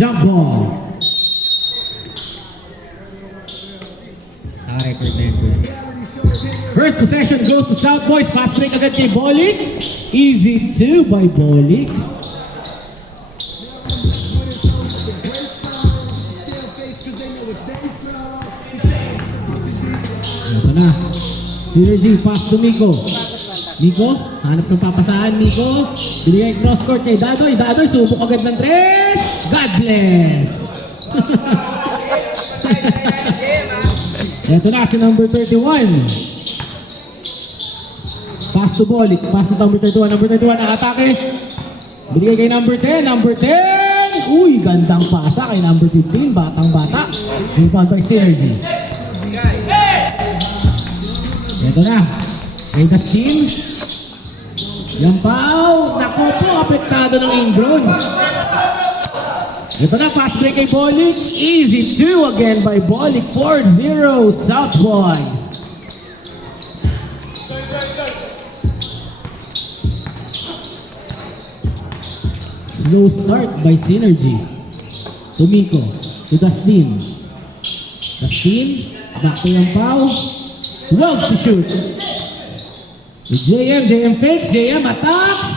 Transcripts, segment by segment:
Jump ball. Record na ito. First possession goes to South Boys. Fast break agad kay Bolik. Easy 2 by Bolik. Ito na. Synergy, pass to Miko. Miko, hanap ng papasahan. Miko, binigay cross court kay Dadoy. Dadoy, subok agad ng 3. God bless. Ito na si number 31. Pass to Bolik. Pass to number 31. Number 31 nakatake. Binigay kay number 10. Number 10. Uy, gandang pasa kay number 15. Batang bata. Rebound by Synergy. Ito na. Kay Dustin. Yampaw. Naku po, apektado ng ingrown. Ito na, fast break kay Bolik. Easy 2 again by Bolik. 4-0 South Boys. Slow start by Synergy. To Miko. To Dustin. Dustin. Back to Yampaw. 12 to shoot. To JM. JM fakes. JM attacks.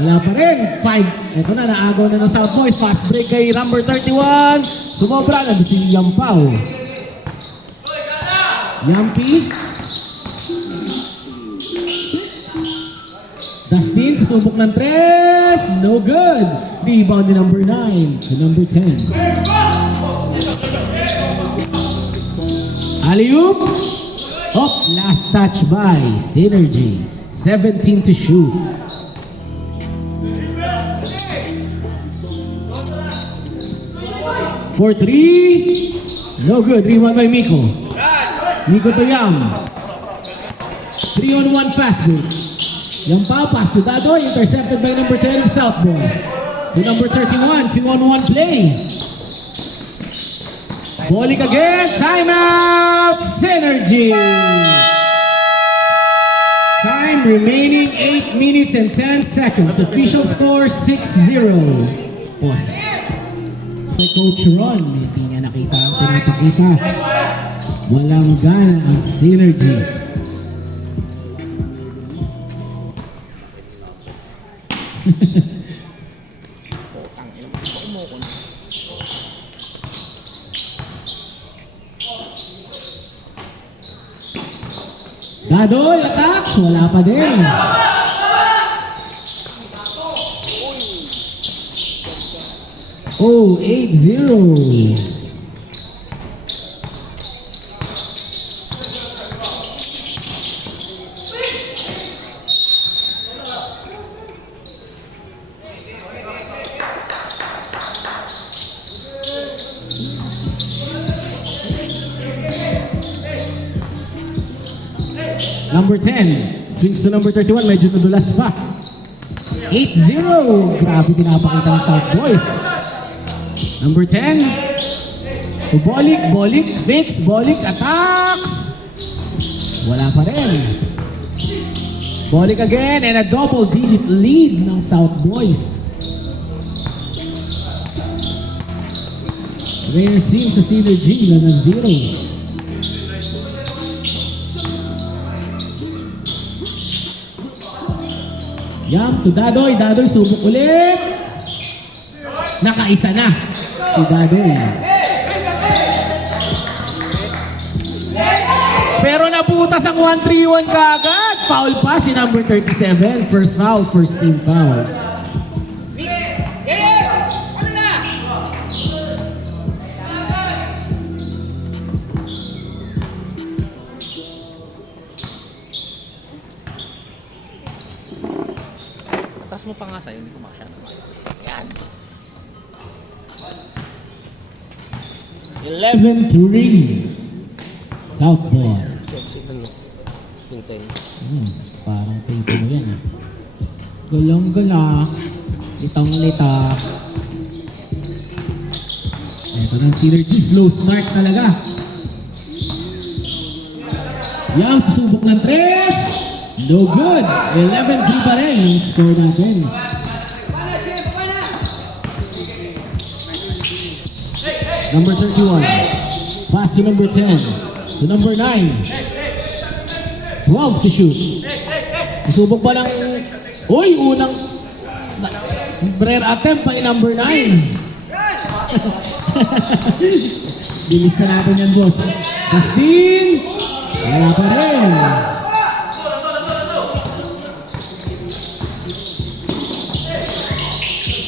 Wala pa rin. 5. Ito na, naagaw na ng South Boys. Fast break kay number 31. Sumobra na si Yampaw. Yampi. Dustin, susubok ng 3. No good. Rebound ni number 9 to number 10. Alley-oop. Oh, last touch by Synergy. 17 to shoot. For 3. No good. Rebound by Miko. Miko to Yam. 3-on-1 fast break. Yampaw pass to Dadoy. Intercepted by number 10 of South Boys. To number 31. 2-on-1 play. Bolik again. Timeout. Synergy. Time remaining 8 minutes and 10 seconds. Official score 6-0. Pause. Kay Coach Ron, hindi niya nakita ang pinapakita. Walang gana ang Synergy. Dadoy, attacks! Wala pa din. Oh, 8-0. Number 10, swings to number 31, medyo nadulas pa. 8-0. Grabe pinapakita ng South Boys. Number 10, to Bolik. Bolik, fakes. Bolik, attacks. Wala pa rin. Bolik again, and a double-digit lead ng South Boys. Rare scene sa Synergy na nag-0. Yam to Dadoy. Dadoy subok ulit. Nakaisa na si Dadoy. Pero naputas ang 1-3-1 kagad. Foul pa si number 37. First foul, first team foul. Taas mo pa nga sa'yo, hindi ko masyado. Yan. 11-3 South Boys. Sexy lang, no? Hintay. Parang pinto mo yan. Gulong-gula. Litong-lita. Ito ng Synergy. Slow start talaga. Yam, susubok ng 3. No good. 11-3 pa rin yung score natin. Number 31. Pass to number 10. To number 9. 12 to shoot. Susubok ba ng... Uy, unang... Rare attempt by number 9. Bilis na natin yan, boss. Dustin! Wala pa rin.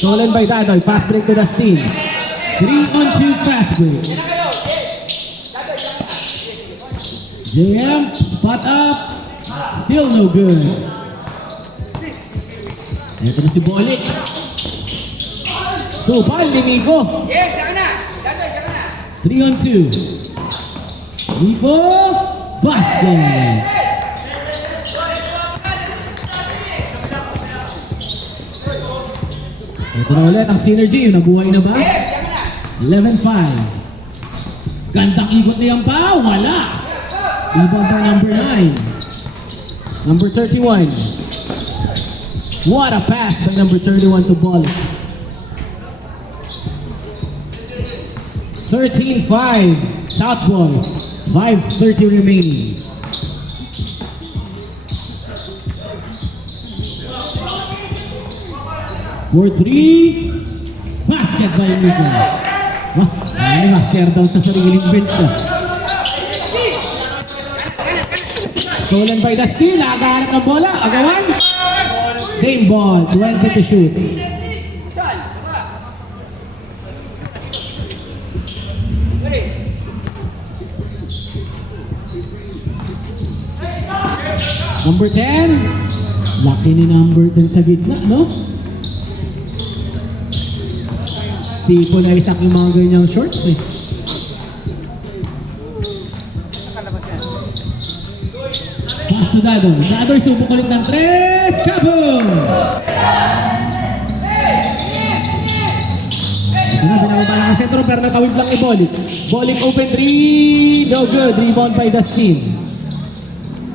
Stolen by Dadoy. Fast break to Dustin. 3-on-2 fast break. JM, spot up. Still no good. Ito na si Bolik. Supal ni Miko. 3-on-2. Miko, basket. Ito na ulit ang synergy. Nabuhay na ba? 11-5. Gandang ikot niyan pa. Wala. Rebound by number 9. Number 31. What a pass by number 31 to Ball. 13-5. South Boys. 5:30 remaining. For 3. Basket by Miko. Master daw sa sariling bench. Stolen by Dustin. Nakahanap ng bola. Agawan. Same ball. 20 to shoot. Number 10. Laki ni number 10 sa gitna, no? Tipo na isak yung mga ganyang shorts eh. Pass to Dadoy. Dadoy subok ulit ng 3. Kaboom! Ito na, pinakita ng sentro pero nakawid lang ni Bolik. Bolik open 3. No good. Rebound by Dustin.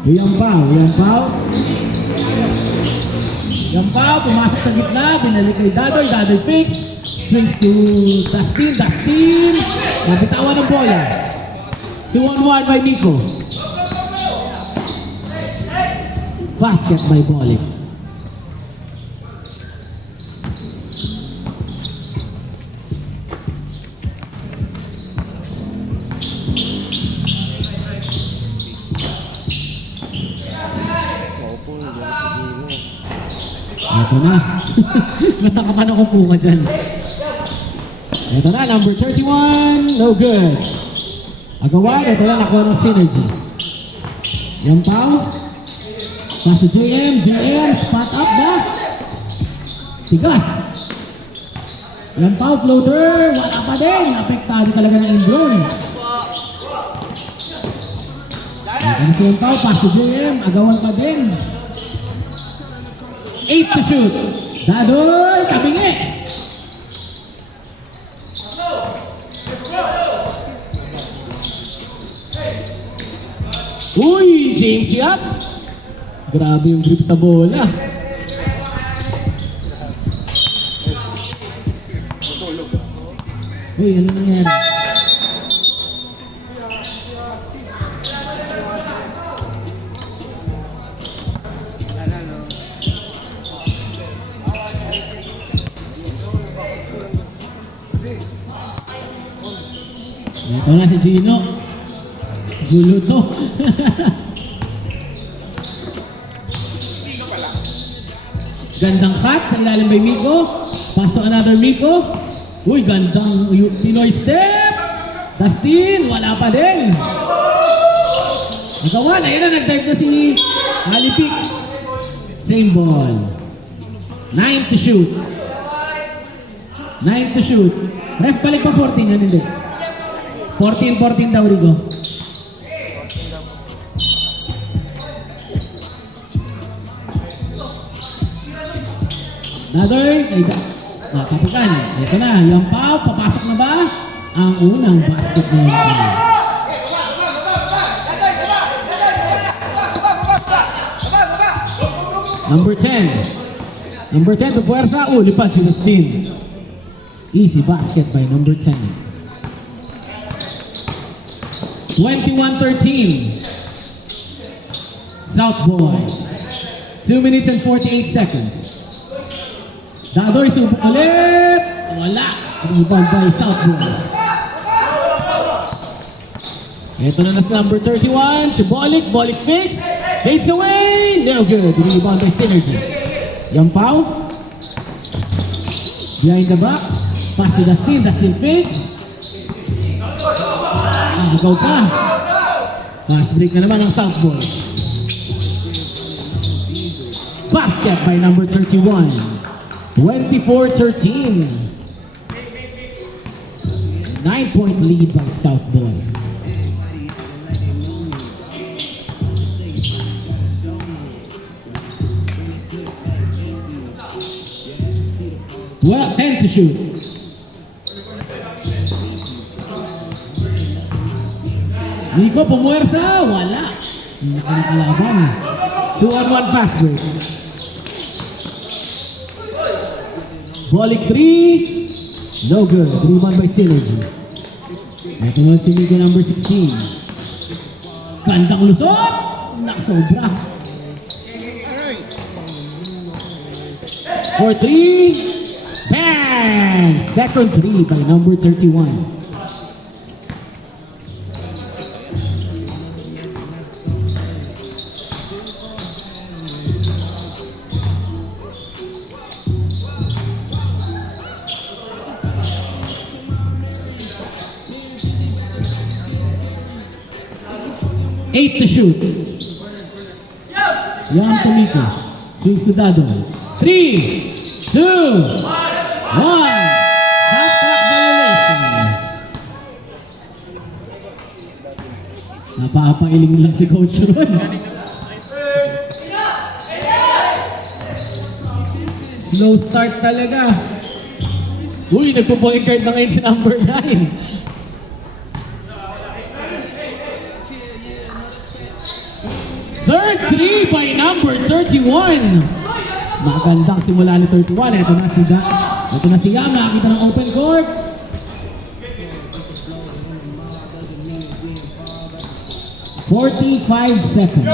Yang Pao. Pumasok sa gitna. Binalik kay Dadoy. Dadoy fix. Swings to Dustin. Nabitawan ng bola. 2-on-1 by Miko. Basket by Bolik. Ito na. Mataka pa na kupo ka dyan. Ito na, number 31. No good. Agawan, ito na, nakuha ng synergy. Yang Pao. Pass to JM. Spot up ba? Tigas. Yang Pao, floater. Wala pa din. Apektado talaga ng indrawn. Ito si Yang Pao. Pass to JM. Agawan pa din. 8 to shoot. Dadoy, kabingi. Uy, James Yap. Grabe yung grip sa bola. Uy, ano nangyari? Ito na si Gino. Gulo to. Gandang cut sa ilalim by Miko. Pass to another Miko. Uy, gandang Pinoy step. Dustin, wala pa din. Nagawa na, yun na, nag-dive na si Alipik. Same ball. 9 to shoot. Ref, balik pa 14, yan hindi. 14 daw, Rigo. Dadoy, tapukan. Ito na, Yang Pao, papasok na ba? Ang unang basket na Yang Pao. Number 10 to puwersa. Lipad si Dustin. Easy basket by number 10. 21-13. South Boys. 2 minutes and 48 seconds. Dadoy subok ulit. Wala. Rebound by South Boys. Ito na sa number 31. Si Bolik. Bolik fix. Fades away. No good. Rebound by Synergy. Yampaw. Behind the back. Pass to Dustin. Dustin fix. Agaw pa. Fast break na naman ang South Boys. Basket by number 31. 24-13. 9-point lead by South Boys. Well, 10 to shoot. Nico pumuwersa, wala. Nakakalaban. 2-on-1 fast break. Bolik 3. No good. Rebound by Synergy. Ito naman si Nico number 16. Kandang lusot. Nakasobra. For 3. Bang! Second 3 by number 31. Eight to shoot. Yan Tomiko. Swings to Dado. 3, 2, 1. Shot clock violation. Napapailing lang si Coach Ron. Slow start talaga. Uy, nagpo-point guard na ngayon si number 9. Third 3 by number 31. Magandang simula ni 31. Ito na si Yama. Nakita ng open court. "45 seconds.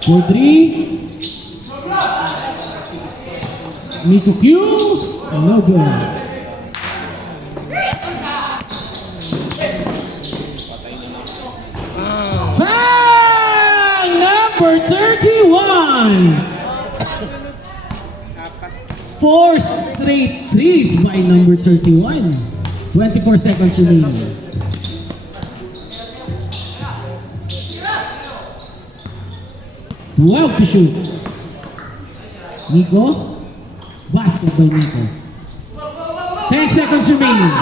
For 3. Nico Q. No good. Bang! Number 31. 4 straight threes by number 31. 24 seconds remaining. Wow to shoot. Nico. Basket by Nico. 10 seconds remaining.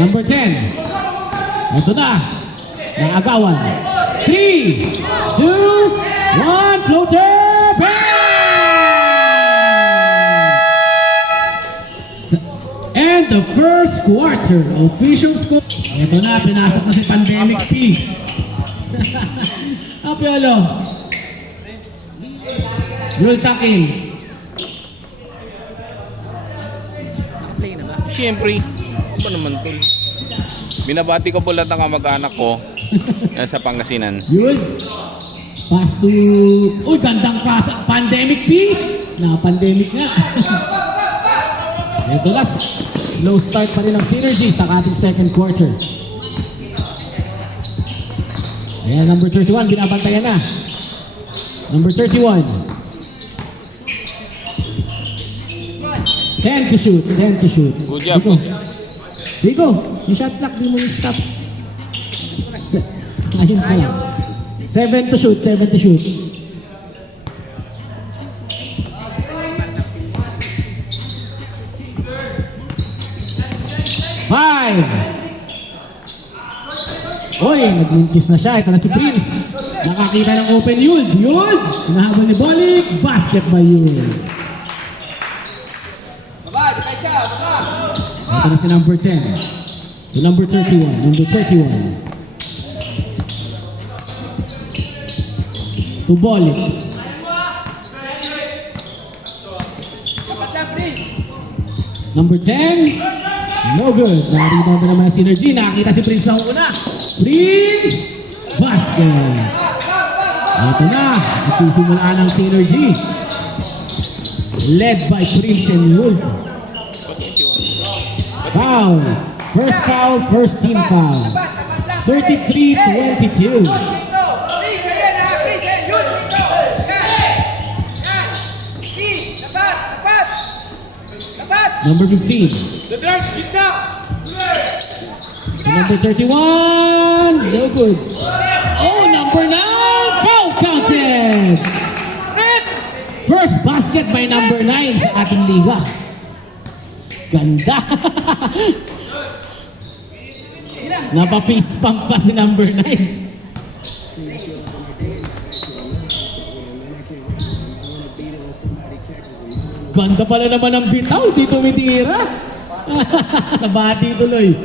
Number 10. Ito na. Naagawan. 3, 2, 1. Floater. Bang! And the first quarter. Official score. Ito na. Pinasok na si Pandemic P. Apiolo. Roll tackle. Play na ba? Siyempre, ano ba naman to? Binabati ko po lahat ng kamag-anak ko yan sa Pangasinan. Yun. Pass to... Uy, gandang pass. Pandemic P. Na-pandemic nga. Ito last. Slow start pa rin ang Synergy sa ating second quarter. Ayan, number 31. Binabantayan na. Number 31. 10 to shoot. 10 to shoot. Good job. Rico, yung shot clock, di mo yung stop. Ayun pa lang. 7 to shoot, 7 to shoot. Five. Oy, nagmintis na siya. Ito na si Prince. Nakakita ng open Yul. Yul! Hinahabol ni Bolik. Basket by Yul. Ito na si number 10. To number 31. Number 31. To Bolik. Number 10. No good. Narebound na naman ang Synergy. Nakakita si Prince sa una. Prince! Basket! Ito na. Nagsisimulaan ang Synergy. Led by Prince and Wolf. Foul. First foul, first team foul. 33-22. Number 15. To number 31. No good. Oh, number 9. Foul counted. First basket by number 9 sa ating liga. Ganda. Napa-face pump pa si number 9. Ganda pala naman ang bitaw, di tumitira. Nabati tuloy.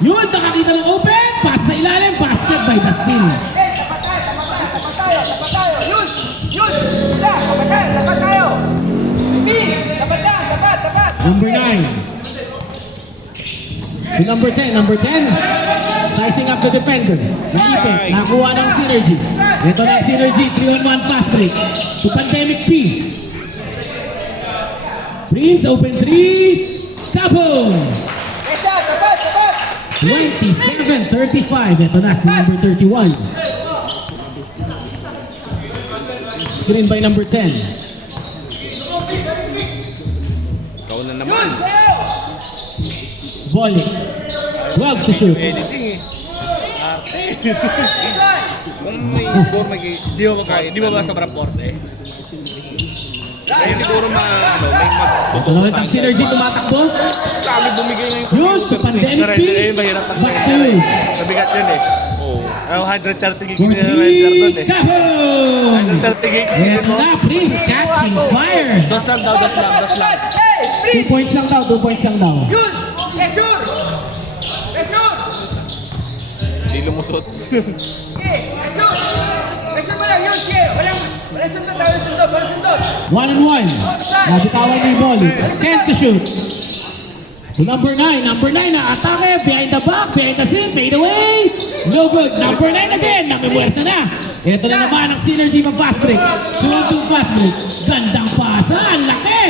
Yun, nakakita ng open. Pass sa ilalim, basket by Dustin. Number 9. To number 10. Number 10. Sizing up the defender. Sa ipit, nakuha ng Synergy. Ito na ang Synergy, 3-on-1 pass break. To Pandemic P. Prince, open 3. Kaboom! 27-35. Ito na si number 31. Screen by number 10. Ikaw na naman. Volley. 12 to shoot. Editing eh. Kung may score, Di ba ba sobrang porte? kaya siguro may Ito naman ang Synergy tumatakbo. kami bumigay ngayon. Yun, sa Pandemic P. mahirap ang Back to Sabigat yun eh. Oo. 130 gig for na render doon 3. eh. Kaboom! 130 gig Ito na, Prince catching fire. Dos lang. 2 points lang daw, 2 points lang daw. Hindi lumusot. One and one. Nabitawan niya yung volley. 10 to shoot. To number 9. Number 9 na atake. Behind the back. Behind the scene. Fade away. No good. Number 9 again. Namimuwersa na. Ito na naman ang Synergy ng fast break. 2-on-2 fast break. Gandang pasa. Ang laki.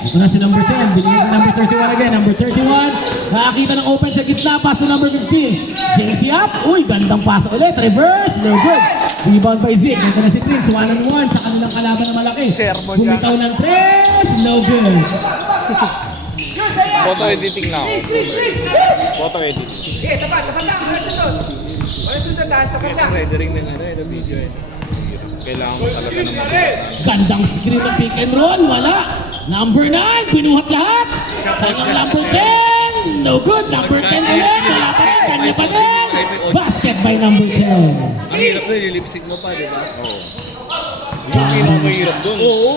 Ito na si number 10. Binigyan ni number 31 again. Number 31. Nakakita ng open sa gitna. Pass to number 15. James Yap. Uy, gandang pasa ulit. Reverse. No good. Rebound by Zeke. Ito na si Prince. 1-on-1 sa kanilang kalaban na malaki. Sermon Bumitaw ng 3. No good. Photo editing na ako. Photo editing. Rendering na ng video eh. Kailangan ko talaga ng mga. Gandang screen ng pick and roll. Wala. Number 9. Pinuhat lahat. Kanyang number 10. No good. Number 10 ulit. Wala pa rin. Kanya pa din. Basket by number 10. Ang hirap na lilipsig mo pa, di ba? Hindi mo mahirap doon. Oo.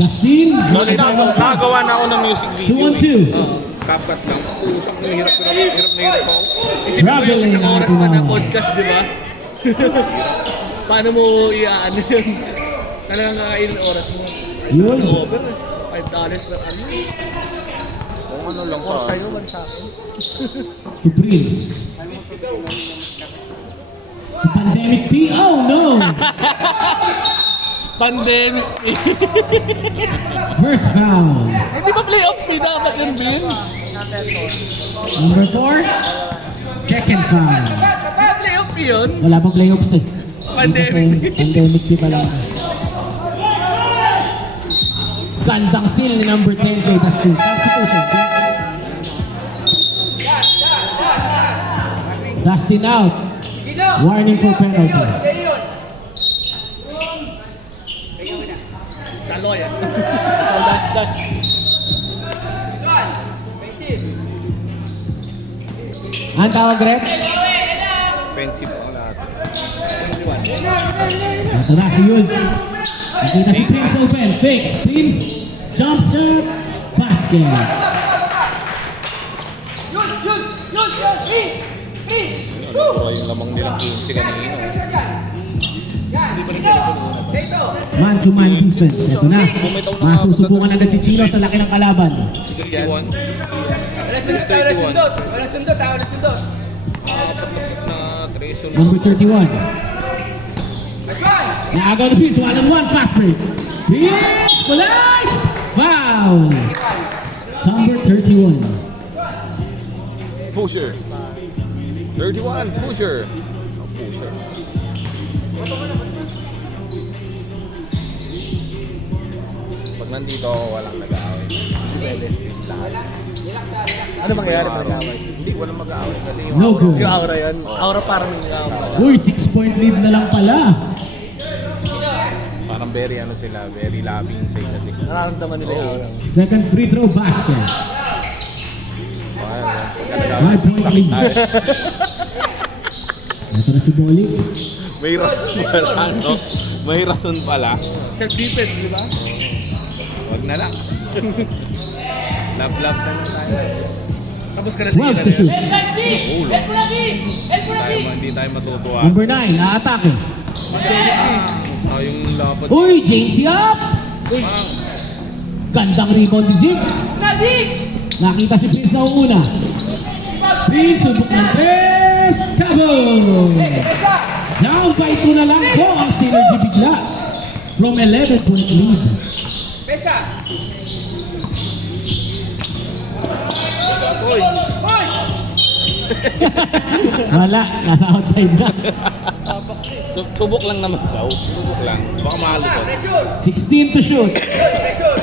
Dustin. Nakagawa na ako ng music video. 2-on-2. Kapkat lang. Usap na hirap na hirap ako. Isipin mo yung Traveling isang oras natin pa na. na podcast, di ba? Paano mo iaano yun? Talagang kakainin oras mo. Yun. Over eh. $5 per ano. Kung ano lang Or sa sa'yo, man sa akin. To Prince. To Pandemic P. Oh no. Pandemic. First foul. Hindi ba playoff P dapat yun, Bin? Number 4. Second foul. Playoff P yun? Wala pang playoffs eh. Pandemic. Pandemic P pa lang. Gandang seal ni number 10 kay Dustin. Substitution. Dustin out. Warning for penalty. Talo yan. So that's ang tawag rep? offensive ako lahat. Ito na si Yul. Nakita si Prince open. Fake. Prince. Jump shot. Basket. Pero yung lamang nilang 15 kanina. Man-to-man defense. Ito na. Masusubukan agad si Chino sa laki ng kalaban. 31. Wala sundot, wala sundot. Wala sundot, wala sundot. Na 3 Number 31. Nice one! Naagaw na Vince. 1-on-1. Fast break. Vince collides. Foul. Number 31. Pusher. 31. Pusher. Pusher. Pag nandito ako, walang nag-aaway. Pwede. Lahat. Ano mangyayari pag nag-away? Hindi, walang mag-aaway. Kasi yung No good. Yung aura yan. Aura parang yung aura. Uy, 6-point lead na lang pala. parang very ano sila, very loving sila kasi. Nararamdaman nila yung aura. Second free throw basket. Pagka 5-point lead. Ito na si Bolly. May rason pala, no? May rason pala. Self-defense, di ba? Wag na lang. Love-love na lang tayo. Tapos ka na 12 to shoot. Ulo. Hindi tayo matutuwa. Number 9, na-atake. Yung lapot. Uy, James Yap! Gandang rebound ni Zig. Nakita si Prince na una. Prince, subok ng 3. Kabong! Down by 2 na lang po ang Synergy bigla. From 11-point lead. Pesa! Wala, nasa outside na. Subok lang naman daw. Subok lang. Baka mahalusot. Pressure! 16 to shoot. Pressure!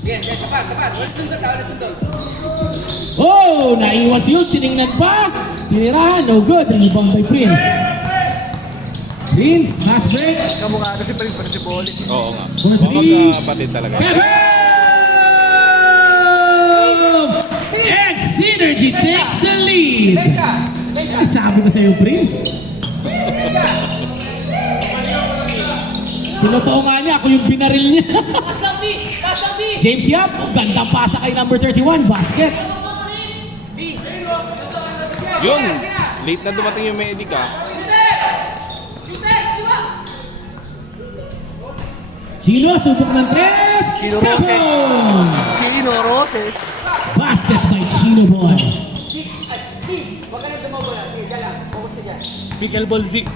Yes, yes, tapat, tapat. Wala sundot, wala sundot. Oh, naiwas yun. Tinignan pa. Tinirahan. No good. Rebound by Prince. Prince, fast break. Kamukha kasi pa rin si Bolly. Oo nga. For Baka three. magkapatid talaga. Kabong! And Synergy takes the lead. Pesa! Pesa! Ay, sabi ko sa'yo, Prince. Pesa! Pinotoo nga niya, ako yung binaril niya. James Yap, gandang pasa kay number 31, basket. Yun! Late na dumating yung medica. Chino, subok ng 3. Chino Kabong! Chino Roses. Basket by Chino Boy. Huwag ka na dumago na. Sige, dyan lang. Focus ka dyan. Pickleball Zik.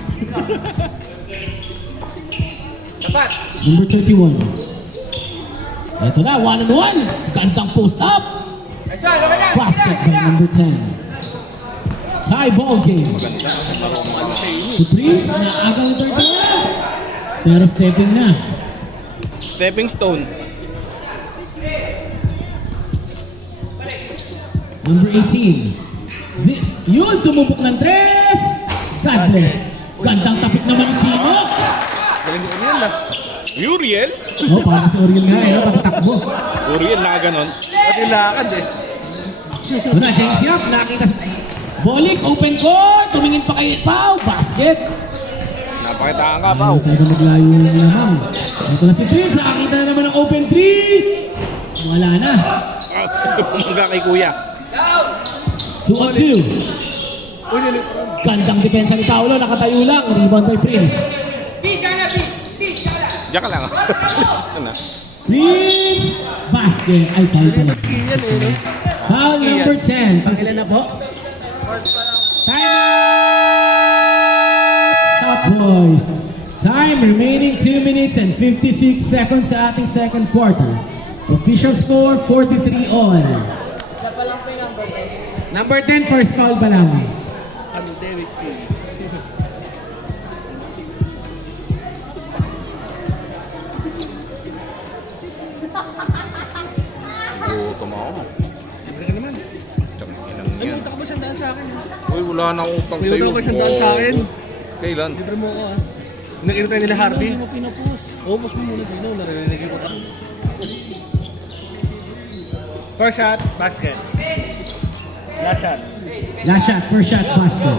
Tapat! Number 31. Ito na, 1-on-1. Gandang post up. Nice one, okay lang. Basket by number 10. Tie ball game. Ganda. Marong ano. Si Prince, naagang 31. Pero stepping na. Stepping stone. Number 18. Yun, sumubok ng 3. God bless. Gandang tapik naman ni Chino. Galing mo yun na. Uriel? Oh, parang si Oriel nga eh, pagtakbo. Uriel na ganon. At yung lakad eh. Ito na, James Yap, nakita sa... Bolik, open court, tumingin pa kay Pau, basket. Napakitaan ka, Pao. Talaga naglayo ng lamang. Ito na si Prince, nakakita na naman ng open 3. Wala na. Pumaga kay Kuya. 2 on 2. Uy, nilig. Gandang depensa ni Paolo, nakatayo lang. Rebound by Prince. Pi, dyan na, Pi. Pi, dyan na. Diyan ka lang. Sana. Prince, basket. Ay, foul pala. Yan eh, no? Foul number 10. Pangilan na po? Time out! Stop, boys. Time remaining 2 minutes and 56 seconds sa ating second quarter. Official score, 43 all. Isa pa lang po yung number 10. Number 10, first foul pa lang. Ano, David P. Gutom ako. Libre ka naman. Inang Ay, yan. punta ka ba siyang sa akin? eh? Uy, wala na akong utang May sa'yo. utang ka siyang sa akin. Kailan? Libre mo ako ah. Nakita tayo nila Harvey. Hindi mo pinapos. Oo, mas mo muna dino. Narinig ko tayo. First shot, basket. Last shot. Last shot, first shot, basket.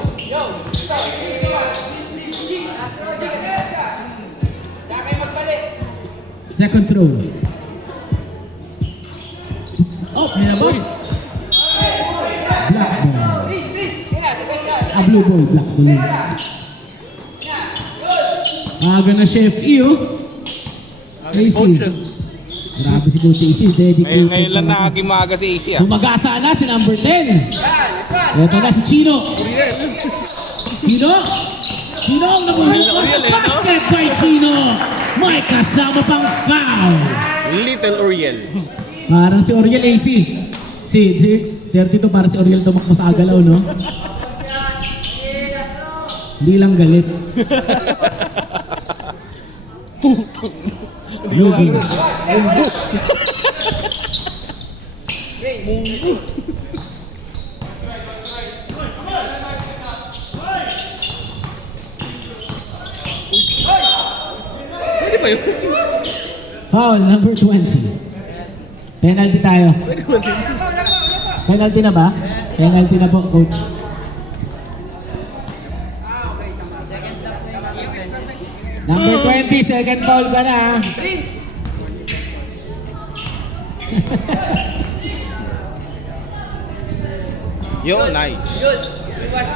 Second throw. Oh, may nabot. Black ball. Ah, blue ball, black ball. Aga na Chef E, oh. AC. Coach. Grabe si Coach AC, dedicated. Ngayon lang naging maaga si AC ah. Sumagasa na si number 10. Ito na si Chino. Chino? Chino ang nabuhulog. Uriel, eh, no? Basket by Chino. May kasama pang foul. Little Uriel. Parang si Oriel AC. Si 32 para si Oriel tumakbo sa agalaw, no? Hindi lang galit. Lugi. Pwede ba yun? Foul number 20. Penalty tayo. Penalty na ba? Penalty na po, coach. Number 20, second foul ka na. ah. Yo, nice. Yun. Iwas.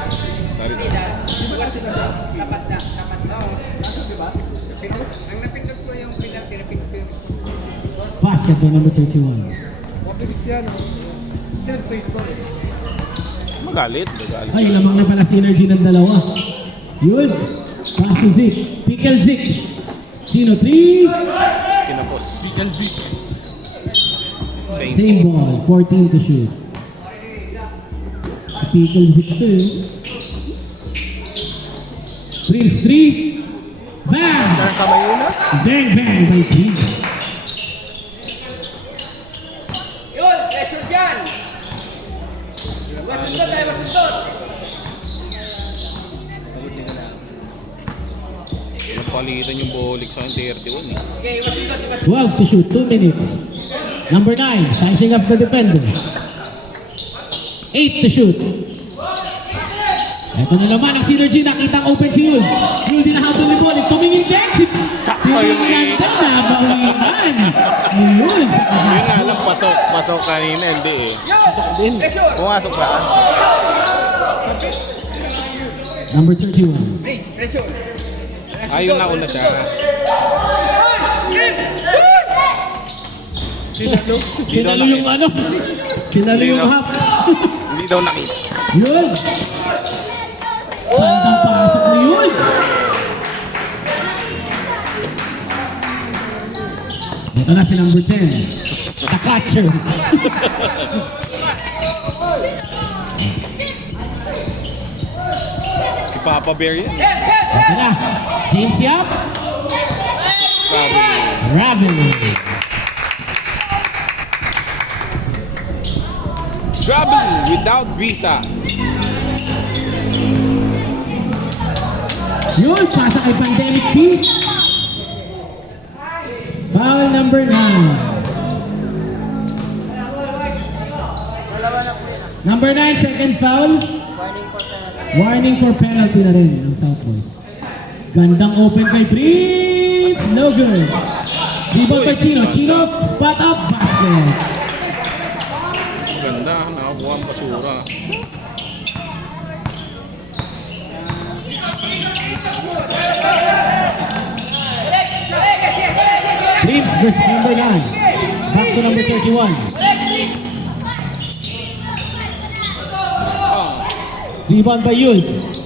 Sorry. Iwas ito. Tapat na. Tapat na. Ang napindot ko yung pinapindot ko yung Basket by number 31. Magalit. Ay, lamang na pala synergy ng dalawa. Yun. Pass to Zik. Pickle Zik. Sino? 3. Kinapos. Same ball. 14 to shoot. Pickle Zik to eh. Prince 3. Bang! Ang kamay yun ah. Bang bang by Prince. Yun! Pressure dyan! Iwas sundot tayo, iwas sundot! Napalitan yung bolik sa 31 eh. Okay, iwas sundot, iwas sundot. 12 to shoot. 2 minutes. Number 9. Sizing up the defender. 8 to shoot. Ito na naman ang synergy. Nakita ang open si Yul. Yul din nahabol ni Bolik. Tumingin din. Sakto yung Tinignan din. Nabawinan. Yul sa Yun kabasa. nga lang, pasok kanina, hindi eh. Yun! Pressure! Pumasok ba? Number 31. Please, pressure! Ayun na una siya. Sinalo. Sinalo yung ano. Sinalo yung hap. Hindi daw nakita. Yul. Bandang pasok ni Yul. Ito na si number 10. The catcher. Si Papa Bear yan. Ito na. James Yap. Grabe. Raven. Trouble without visa. Yun, pasa kay Pandemic B. Foul number 9. Number 9, second foul. Warning for penalty na rin ng South Boys. Gandang open kay Prince. No good. Rebound kay Chino. Chino, spot up, basket. Ganda, nakakuha ang basura. Prince versus number 9. Back to number 31. Rebound by Yul.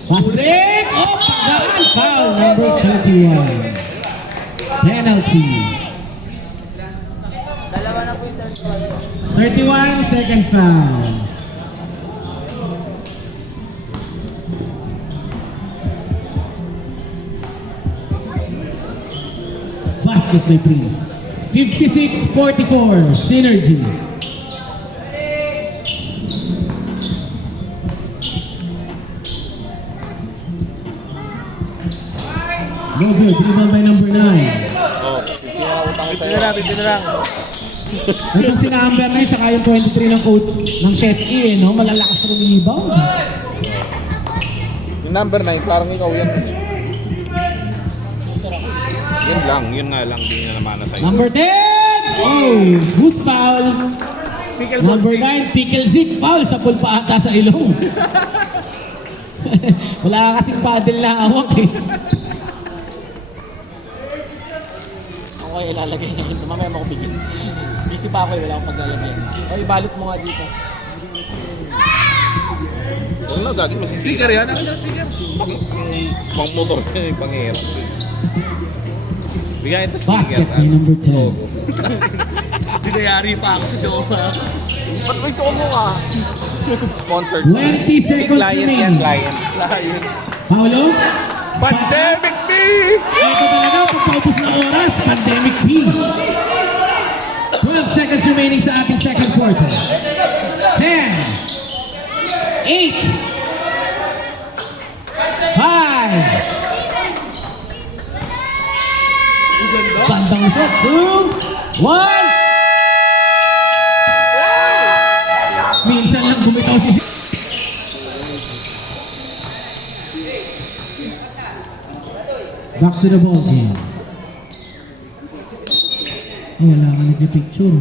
Basket! Oh, pagaan! Foul number 21. Penalty. 31, second foul. Basket by Prince. 56-44, synergy. No good, rebound by number 9. Ito na lang, ito na lang. Itong si number 9, saka yung 23 ng coach ng Chef E, no? Malalakas rin yung rebound. Yung number 9, parang ikaw yan. Yun lang, yun nga lang, hindi na naman na sa'yo. Number 10! Oh, who's foul? Pickle Number boxing. 9, Pickle Zik, foul sa pulpa ata sa ilong. Wala kasing paddle na hawak eh. ko kaya ilalagay na ito. Mamaya mo ko bigyan. Busy pa ako eh, wala akong paglalagay. O, ibalot mo nga dito. Huwag na, gagawin mo si Sticker yan? Ano yung sticker? pang motor, panghirap. Bigyan ito Basket by number 10. Binayari pa ako sa Joma. Ba't may somo ka? Sponsored. 20 seconds Client yan, remaining. client. Layon. Paulo? Pandemic B! Ito talaga, pagpaubos na oras, Pandemic B. 12 seconds remaining sa ating second quarter. 10, 8, 5, bandang shot, 2, 1. Minsan lang bumitaw si back to the ball game. Oh, wala ka nag-picture.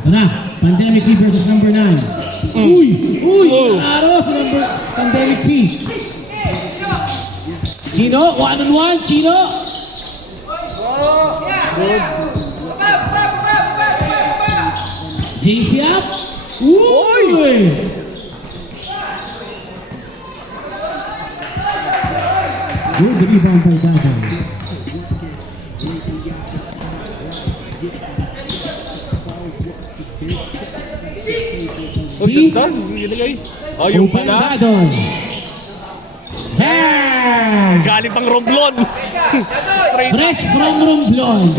Ito na, Pandemic P versus number 9. Uy! Uy! Klaro sa number Pandemic P. Chino, one-on-one, Chino. James Yap. Uy! Good rebound by Dagan. Oh, ganda. Nilagay. Ayun Open pala. Dagan. Yeah! Galing pang Romblon. Straight. Fresh from Romblon.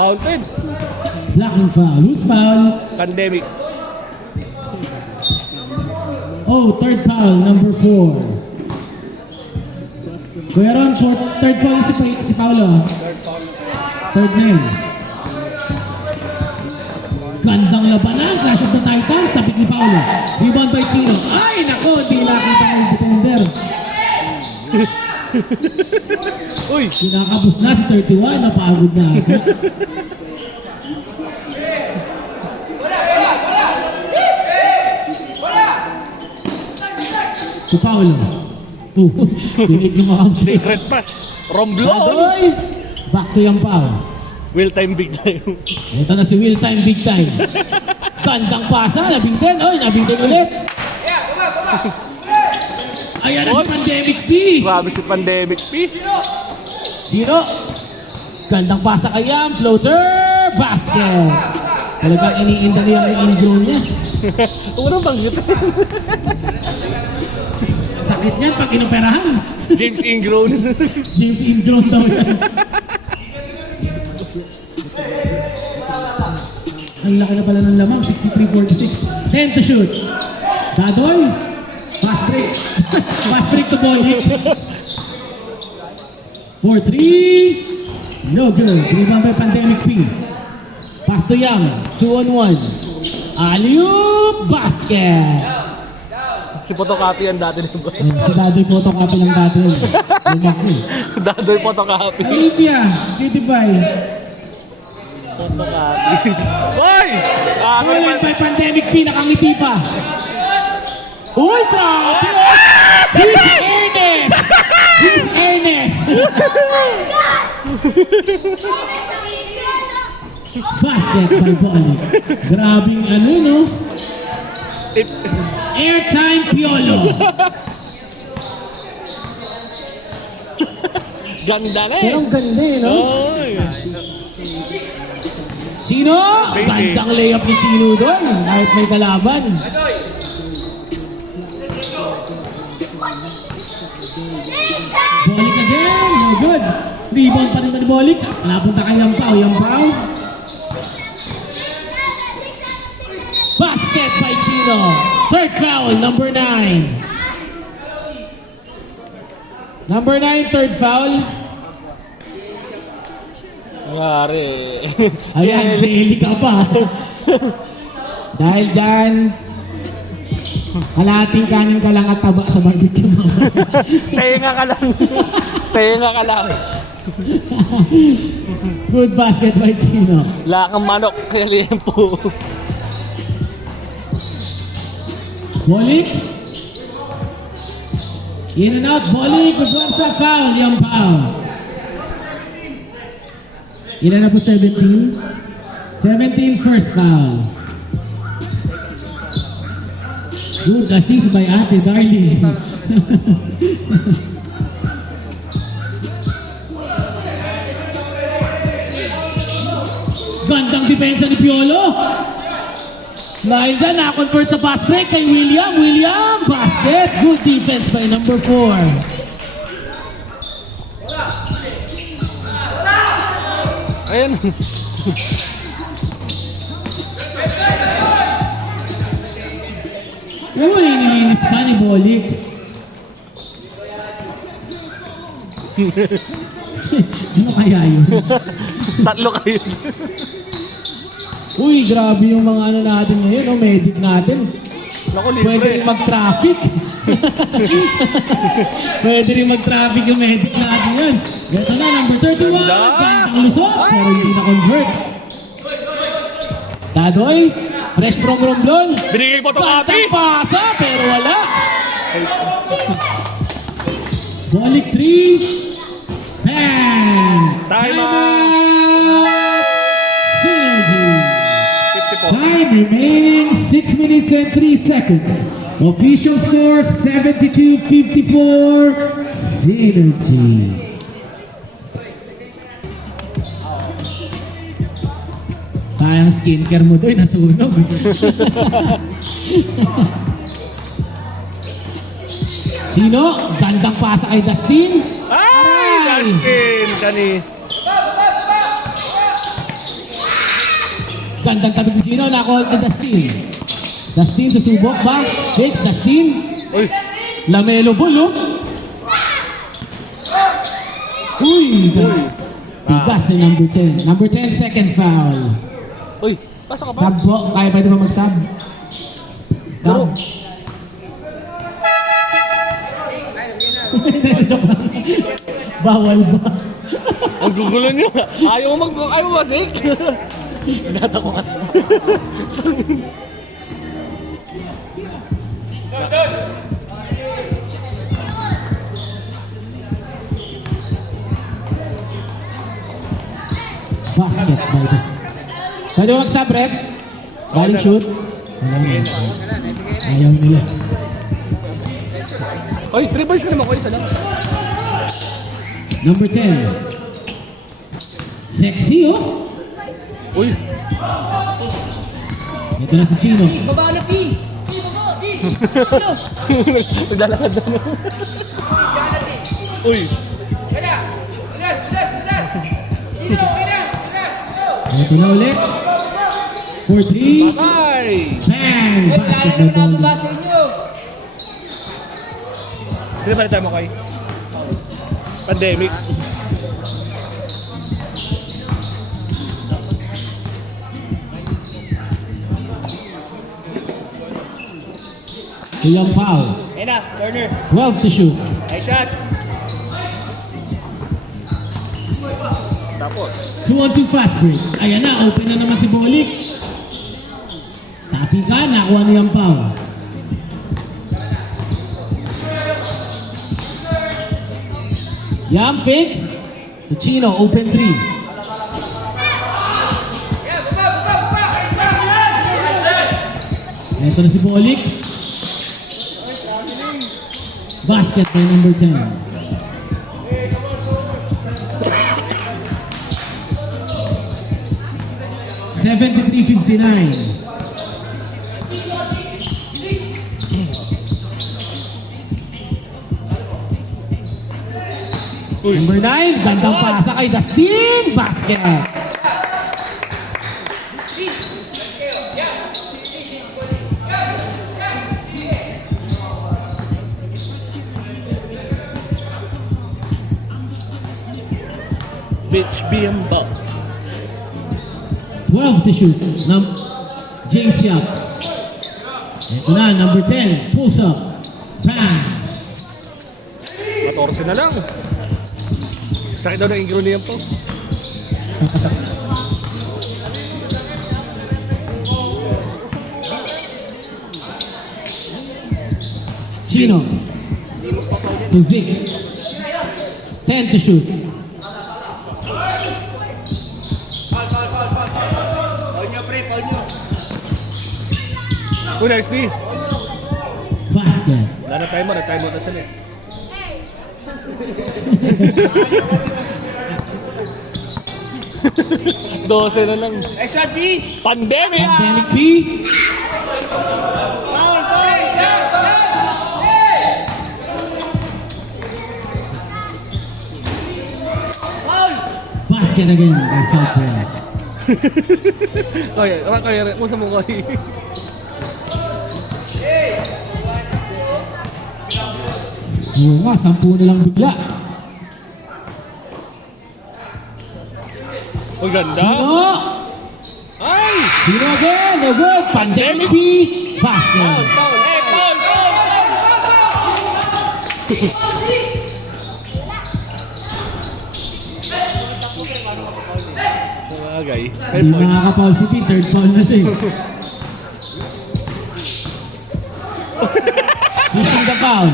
Fountain. Blocking foul. Who's foul? Pandemic. Oh, third foul, number 4. Kuya Ron, third foul si Paolo. Third na yun. Gandang labanan, Clash of the Titans, tapit ni Paolo. Rebound by Chino. Ay, nako, di nakita ng defender. Uy. Kinakabos na si 31, napagod na ako. Si Paolo. Tinig yung mga Secret pass. Romblon. Adoy! Back to yung Pao. Will time big time. Ito na si Will Time, big time. Gandang pasa, nabingtin. Oy, nabingtin ulit. Ayan na si Pandemic B. Grabe si Pandemic P. Zero. Gandang pasa kaya, floater, basket. Talagang iniinda niya yung in-zone niya. Unang banggit. Sakit niyan pag inoperahan. James Ingrown. James in-zone daw yan. Ang laki na pala ng lamang, 63-46. 10 to shoot. Dadoy. Fast break. Fast break to ball hit. 4-3. No good. Rebound by Pandemic P. Pass to Young. 2-on-1. Alley-oop basket. Si photocopy yan dati din ba? Si Dadoy photocopy ng dati yun. Lumaki. Dadoy photocopy. Olivia. Kitibay. Photocopy. Hoy! Ulit by Pandemic P. Nakangiti pa. Uy, grabe! He's Ernest! He's Ernest! Basket by Balik. Grabing ano, no? Airtime Piolo. Ganda na Pero eh. ang ganda eh, no? Oy. Chino! Gandang layup ni Chino doon. Kahit may kalaban. Bolik again. No good. Rebound pa rin ni Bolik. Napunta kay Yampaw. Yampaw. Basket by Chino. Third foul, number 9. Number 9, third foul. Mare. Ayan, jelly ka pa. Dahil dyan, kalahating kanin ka lang at taba sa barbecue mo. Tenga ka lang. Tenga ka lang. Good basket by Chino. Lakang manok kaya liempo. Bolik. In and out, Bolik. Magwamsa, foul. Yung foul. Ilan na po 17? 17 first foul. Good assist by Ate Darling. Gandang depensa ni Piolo. Dahil dyan, na-convert sa pass break kay William. William, basket. Good defense by number 4. Ayan. Uy, nilinis pa ni Bolik. Ano kaya yun? Tatlo kayo. Uy, grabe yung mga ano natin ngayon, no? Medic natin. Naku, Pwede libre. rin mag-traffic. Pwede rin mag-traffic yung medic natin yan. Ito na, number 31. Gandang lusot, pero hindi na-convert. Tadoy, fresh from Romblon. Binigay po ito copy. Gandang pasa, pero wala. Bolik 3. Bang! Time out! Synergy. 54. Time remaining 6 minutes and 3 seconds. Official score 72-54. Synergy. Sayang skincare mo doon, nasunog. Sino? Gandang pasa kay Dustin. Ay! Dustin! Kani. Gandang tabi ko sino, nakuha ni Dustin. Dustin, susubok ba? Fakes, Dustin. Uy! Lamelo ball, oh. Uy! Tigas ni number 10. Number 10, second foul. Uy! Pasok ka ba? Sub po. Kaya pwede ba mag-sub? Sub. Bawal ba? Ang gugulo niyo. Ayaw mo masik. Inata ko kasi. Basket by the... Pwede ba mag-sub, Rep? Baling shoot? Ayaw nila. Uy, 3 boys ka naman ko. Isa lang. Number 10. Sexy, oh. Uy! Ito na si Chino. Baba na, P! Naglalakad na. Uy! Kaya! Bilas! Bilas! Bilas! Dino! Kaya! Bilas! Ito na ulit. 4-3. Bye! Bang! Ay, Basket lalo by na Dolly. nababasa inyo! Sino pa tayo mo kay? Pandemic. William Pau. Ayun na, corner. 12 to shoot. Nice shot! Tapos. 2-on-2 fast break. Ayan na, open na naman si Bolik. Tapi ka, nakuha ni Yang Pau. Yang fix. To Chino, open 3. Ito na si Bolik. Basket by number 10. $73.59. Number 9, gandang pasa kay Dustin. Basket. Bitch Biamba. 12 to shoot. James Yap. Ito na, number 10. Pulls up. Bang! 14 na lang. Sakit daw ng ingro niya po. Chino. To Zeke. 10 to shoot. Uy, nice D. Basket. Wala na timer na sila eh. Dose na lang. SRP! Pandemic! Pandemic B. Foul! Foul! Foul! Basket again by Southwest. Kaya, usa mo ko. Oo nga, 10 na lang bigla. Ang ganda. Sino? Ay! Sino again? No good. Pandemic B. Basket. Bagay. Hindi makakapaul si P. Third foul na siya. Fishing the foul.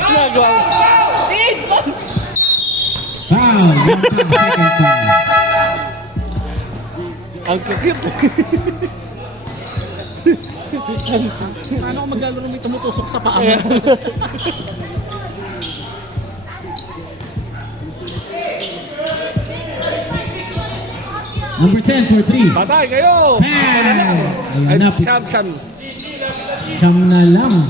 Nagawa. Foul. One foul. Second foul. Ang cute. Paano ako maglalaro may tumutusok sa paa mo? Number 10 for 3. Patay kayo! Bam! Ay, Ayan na. Siyam. Siyam na lang.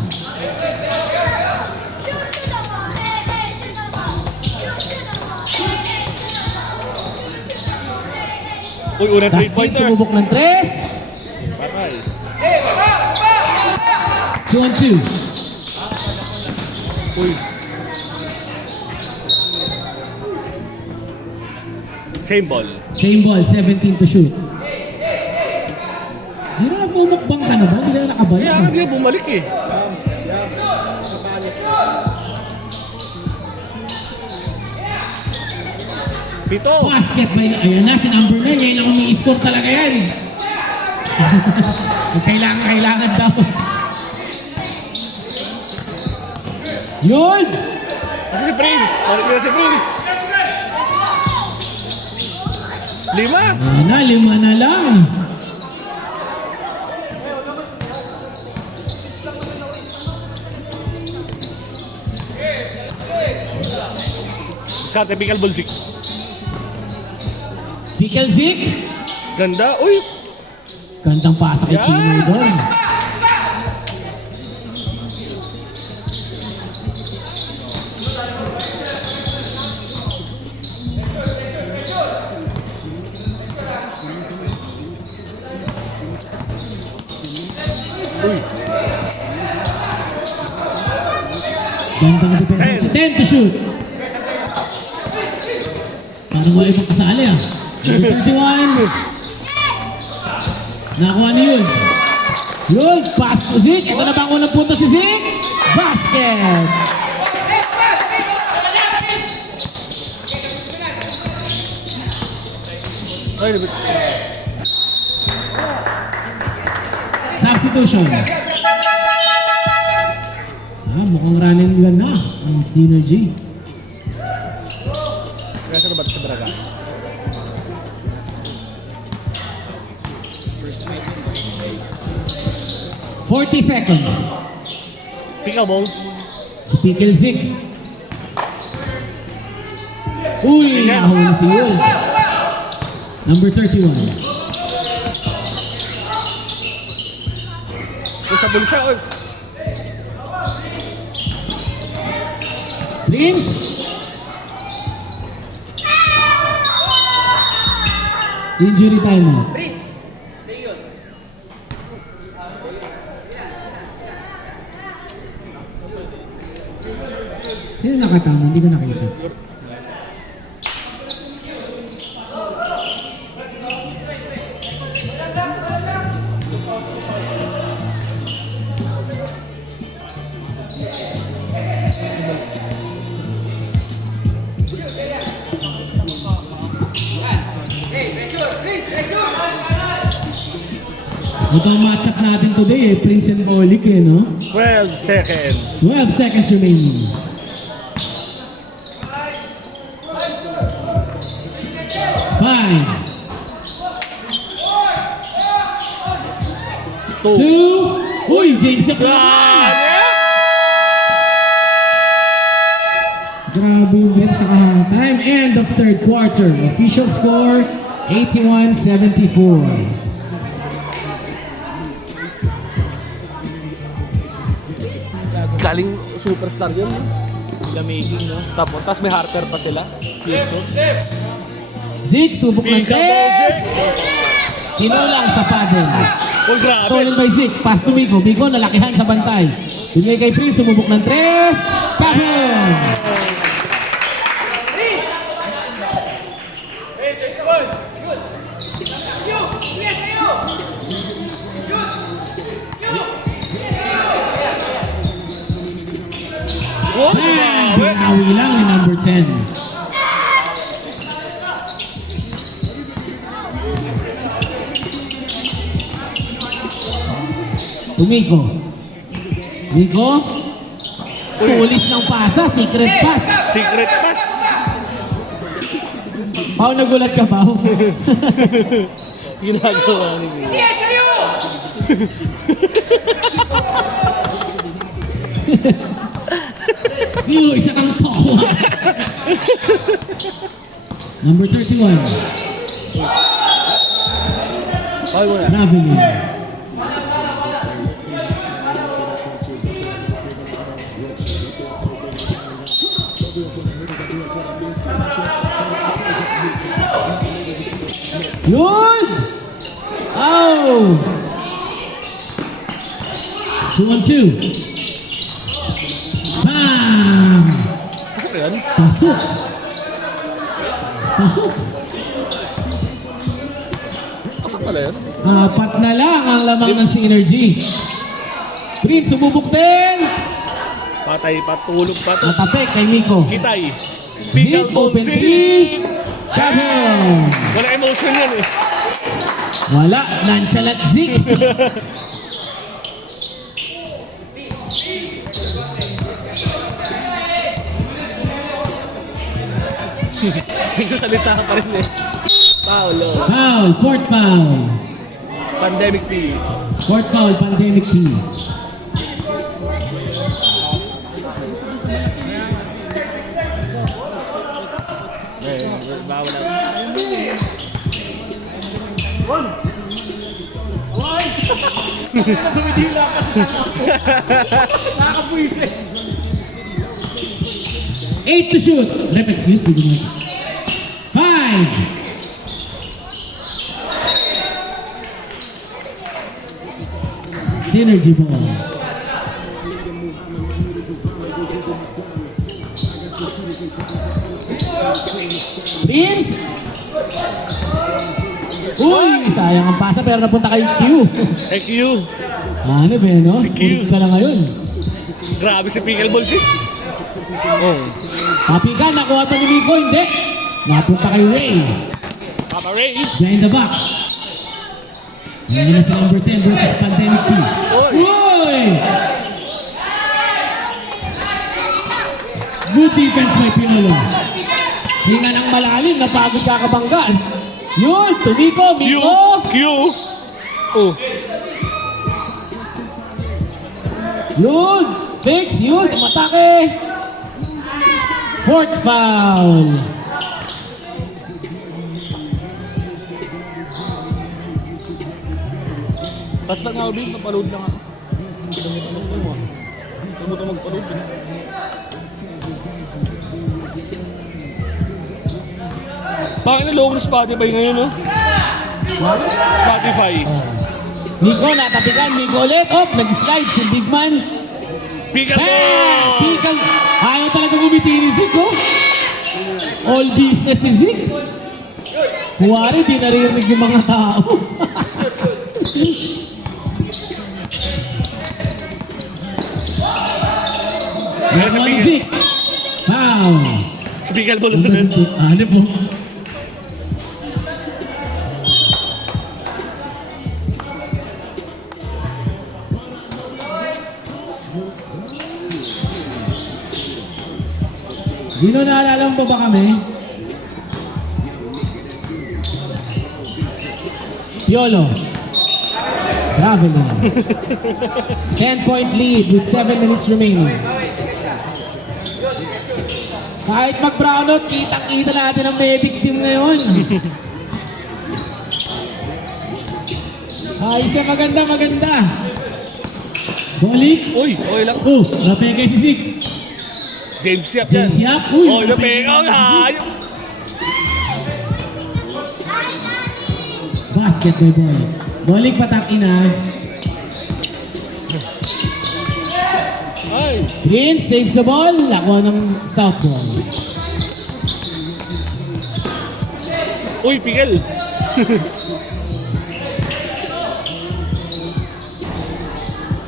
Uy, unang Dustin 3-pointer. sumubok ng 3. Patay. 2 on 2. Uy. Same ball. Same ball, 17 to shoot. Di na nagmumukbang ka na ba? Hindi na nakabalik. Kaya hindi na bumalik eh. Pito. Basket by, ayan na, si number 9. Ngayon lang umi-score talaga yan. Kailangan daw. Yun! Kasi si Prince. Balik na si Prince. 5. Ayan na, 5 na lang. Sa typical bulsik. Pickle Vic. Ganda. Uy. Gandang pasa kay Chino doon. Gandang depensa. 10 to shoot. Parang wala ibang kasali ah. Number 31. Nakuha niyo yun. Yun, pass to Zeke. Ito na ba ang unang punto si Zeke? Basket! Ay, Substitution. Mukhang running lang na ang Synergy. kaya sa ba sa Braga? $40 seconds. Peekaboo. Si Pickle Zeke. Uy, nahuli si Yul. Number 31. Sa bulsa. Uy. Prince. Injury timeout. Prince! Sa'yo yun. Sino nakatama? Hindi ko nakita. Hey, pressure! Prince, pressure! Ito ang matchup natin today Prince and Bolik no? 12 seconds. 12 seconds remaining. Five, 2. 2, uy, James Yap na naman. Grabe yung game sa time. End of third quarter. Official score, 81-74. Galing superstar yun. Sila making, no? Tapos may Harper pa sila. Future. Zeke, subok ng tres. Kinulang sa paddle. Oh, grabe. Stolen by Zeke. Pass to Miko. Miko nalakihan sa bantay. Bigay kay Prince, sumubok ng tres. Kapon! Oh, grabe. Binawi lang ni number 10. Tumiko. Miko. Tulis ng pasa. Secret pass. Secret pass. Pao, nagulat ka, Pao? Ginagawa ni Miko. Yo, isa kang towa. Number 31. Bawal mo na. Traveling. Yun! Oh! 2-on-2. Bam! Ano yan? Pasok. Pasok. Pasok pala yan? Apat na lang ang lamang ng synergy. Prince, sumubok din. Patay, patulog, patulog. Natapik kay Miko. Kitay. Big open 3. Kabon. Wala emotion yan eh. Wala. Nonchalant Zeke. Nagsasalita ka pa rin eh. Paulo. Foul. Fourth foul. Pandemic P. Fourth foul. Pandemic P. Bawal na. Tumidila ka. Nakakabuisit. 8 to shoot. Rep, excuse me. 5. Synergy ball. Prince. Uy, sayang ang pasa pero napunta kay Q. Thank you. Ano ba, no? Si Q. Ulit ka na ngayon. Grabe si Pickleball si. Oh. Happy ka, nakuha pa ni Miko, hindi. Napunta kay Ray. Papa Ray. Behind the back. Hindi na si number 10 versus Pandemic P. Oy. Uy! Good defense by Piolo. Hinga ng malalim, napagod kakabangga. Yun, tumiko, Q. Miko. Q. Oh. Yun, fix, yun, umatake. Fourth foul. Tapos pag nga ulit, napaload lang ako. Tumutang magpaload. Bakit na logo ng Spotify ngayon, no? Spotify. Miko, natapikan, Miko ulit. Oh, nag-slide si Big Man. Pickleball! Pickle. Ayaw talaga gumiti ni Zeke, oh. All business si Zeke. Kuwari, di naririnig yung mga tao. Meron One na Zeke. Foul. Pickleball ulit. Ano po? Gino, naalala mo ba kami? Piolo. Traveling. 10-point lead with 7 minutes remaining. Kahit mag-brownout, kitang-kita natin ang medic team ngayon. Ayos yan, maganda, maganda. Balik. Uy, okay lang. Oh, napekay si Sig. James Yap yan. James Yap. Uy, Oh, napekay. Oh, hayop. Basket by Balik. Balik patakin na. Ay. Prince saves the ball. Lakuha ng south ball. Uy, Pikel.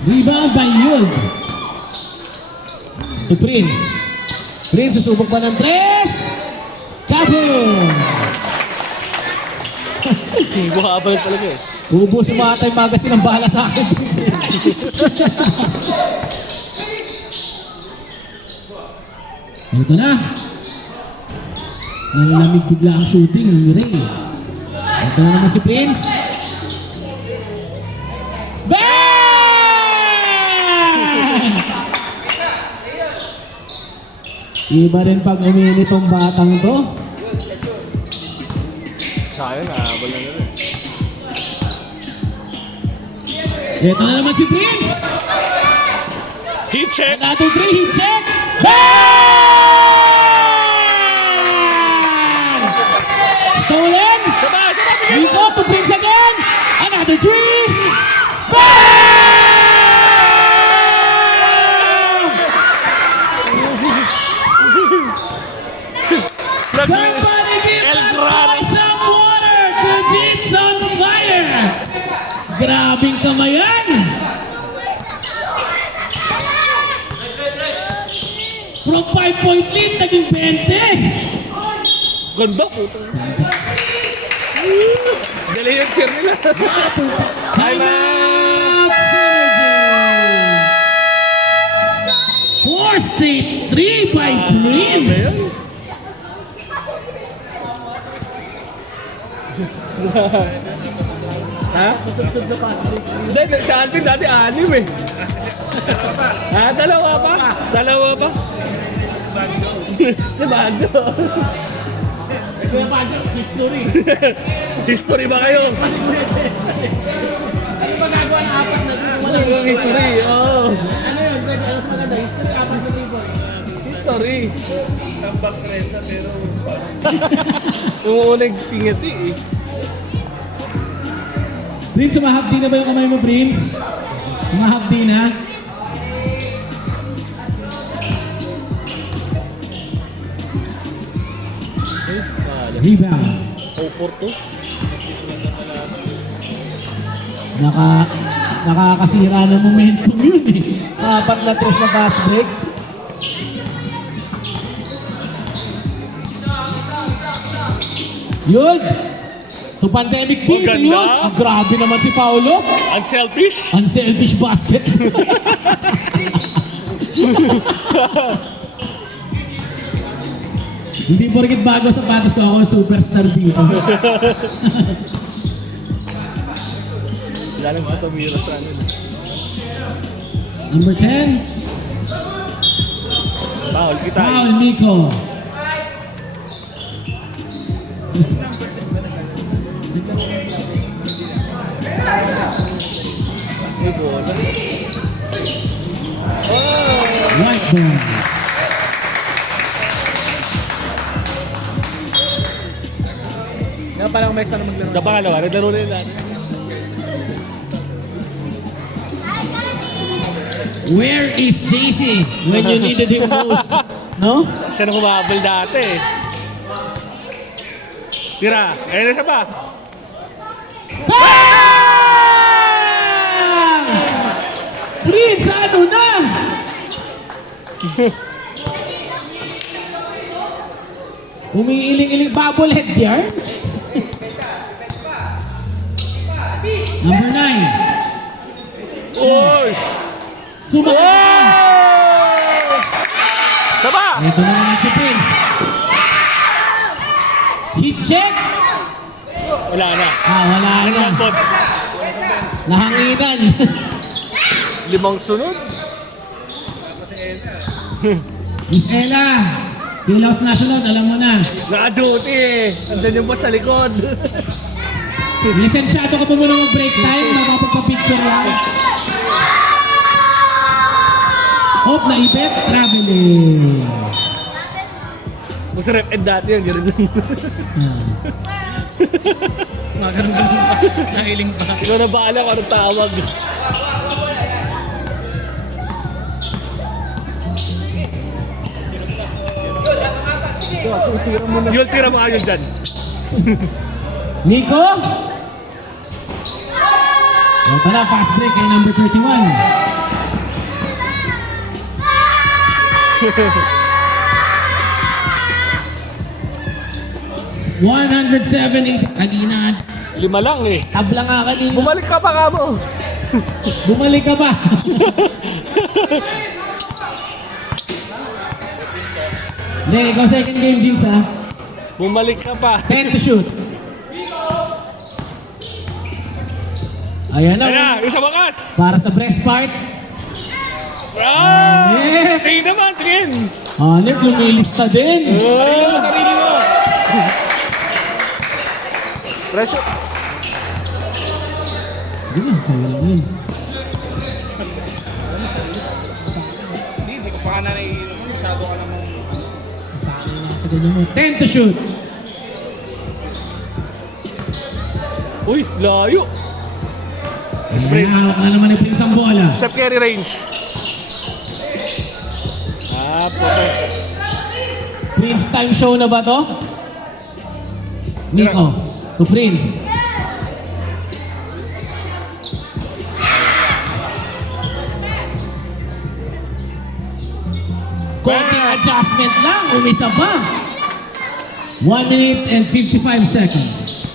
Rebound by Yul. To Prince. Prince susubok pa ng 3. Kaboom! Buhabal talaga eh. Ubusin mga tayo magasin ng bala sa akin. Prince. Ito na. Nanlamig bigla ang shooting ng Ray. Ito na naman si Prince. Bang! Iba rin pag uminit tong batang to. Sayang, nahabal na rin. Ito na naman si Prince. Heat check. Another 3, hit check. Bang! Stolen. Sabay, Pikel. We go to Prince again. Another 3. Bang! Somebody give El that Gran. boy some water cause it's on fire. Grabing kamayan. From 5-point lead, naging 20. Ganda po. Dali yung cheer nila. Time out, Synergy. 4 straight 3 by Prince. Ha? Hindi, sa atin dati 6 eh. Ha? Dalawa pa? Dalawa pa? Si Bando. Kuya Padre, history. History ba kayo? Ano ba gagawa ng 4 na Ano yung history? Oo. Ano yun? Pwede, mas maganda. History, 4 na table. History. Tambak renta pero... Yung unang tingati eh. Prince, umahapdi na ba yung kamay mo, Prince? Umahapdi na? Rebound. O4 to? Nakakasira ng momentum yun eh. 4 na 3 na fast break. Yun! To pandemic beat Maganda. yun. Ang grabe naman si Paolo. Unselfish? Unselfish basket. Hindi porkit bago sa sapatos ko ako superstar dito. Galing sa tumira sa ano. Number 10, Bawal kita Paul eh. Nico. May bola. White ball. Nga parang umayos pa na maglaro. Sa pangalawa, naglaro na yun natin. Where is JC when you needed him most? No? Siya na humabal dati eh. Tira, ayun na siya pa. Bang! Prince, ano na? Umiiling-iling bobblehead yan? Number 9. Oy! Sumakot na. Saba! Ito na naman si Prince. Check! Wala na. Wala Ang na. lambot. Nahanginan. 5 sunod. Miss Ella, Kilaos na sunod, alam mo na. Naka-duty eh. Andun yung boss sa likod. Lisensyado ka po muna mag-break time, mapapagpa-picture lang. Hope na ibet, traveling. Mas rep and dati yan. Ganun. Magandang pa. Nahiling pa. Ikaw na bahala kung anong tawag. Yul, tira mo ayun dyan. Nico? Ito na, fast break kay number 31. $107.80. Kanina, 5 lang eh. tabla nga kanina. Bumalik ka pa ka mo. Bumalik ka ba? Hindi, ikaw second game, Jinx, ha? Bumalik ka pa. 10 to shoot. Ayan na. Ayan na, yung sa wakas. Para sa breast part. Ah! Yeah. Tingin naman, tingin. Hanip, lumilista din. Oh. Sarili mo. Pressure. Yun na, kaya lang yun. Hindi ko pa na masyado ka naman. Sasanay na sa ganyan mo. 10 to shoot. Uy, layo. Ayan, hawak na naman ni Prince ang bola. Step carry range. Poto. Prince time show na ba to? Nico, to Prince. Konting adjustment lang, umisa pa. 1 minute and 55 seconds.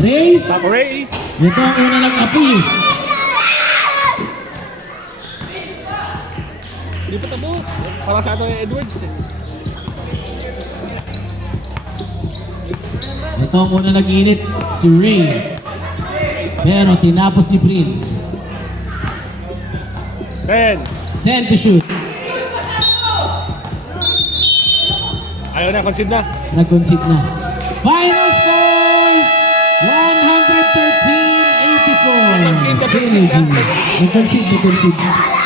Ray, Top Ray. ito ang una ng api. Hindi pa tapos. Para sa ato yung Edwards eh. Ito ang una nag-init, si Ray. Pero tinapos ni Prince. 10. 10 to shoot. Ayaw na, concede na. Nag-concede na. Final score! 113-84. Nag-concede na. Nag-concede.